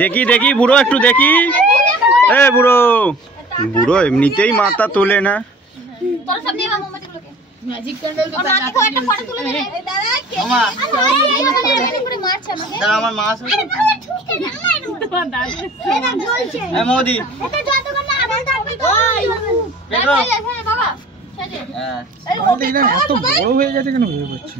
দেখি দেখি বুড়ো একটু দেখি। এ বুড়ো, বুড়ো এমনিতেই মাথা তোলে না। এত বড় হয়ে গেছে কেন ভেবে পাচ্ছি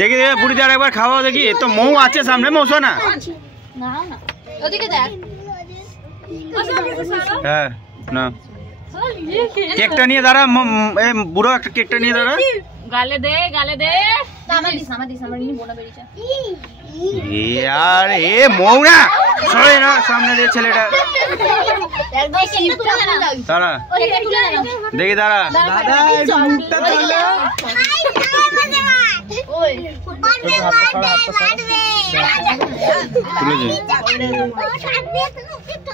দেখি দেখি বুড়ি দাঁড়া একবার খাওয়া দেখি। এ তো মৌ আছে সামনে, মৌসো না। হ্যাঁ না, কেকটা নিয়ে দাঁড়া বুড়ো, একটা কেকটা নিয়ে দাঁড়া। গালে দে গালে দে। यार ए मौना सरे ना सामने दे ছেলেটা। দাঁড়া দেখি, দাঁড়া দাদা একটু মুখটা তোলো।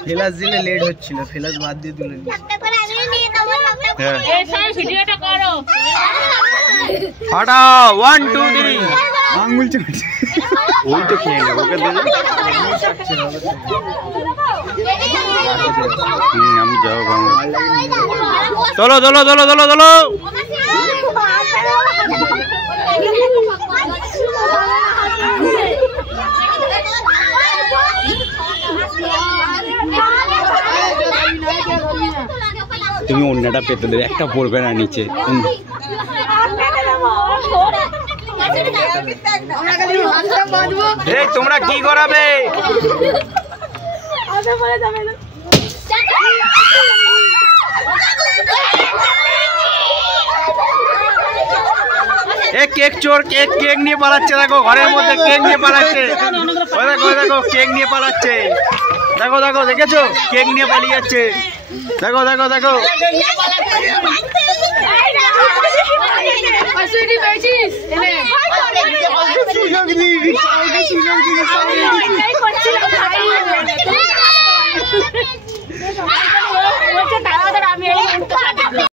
ফেলাস দিলে লেট হচ্ছিল, ফেলাস বাদ দিয়ে তুলে ভিডিওটা করো। হটাও 1 2 3 আঙ্গুল চাটছে। ওই তো খেয়ে নেব ওকে দে। আমি যাও বাংলা। চলো চলো চলো চলো চলো। তুমি অন্যটা পেতে দেবে, একটা পড়বে না নিচে। এই তোমরা কি করাবে? কেক চোর, কেক কেক নিয়ে পালাচ্ছে। দেখো ঘরের মধ্যে কেক নিয়ে পালাচ্ছে। দেখো দেখো কেক নিয়ে পালাচ্ছে। দেখো দেখো দেখেছো, কেক নিয়ে পালিয়ে যাচ্ছে। দেখো দেখো দেখো। সুযোগ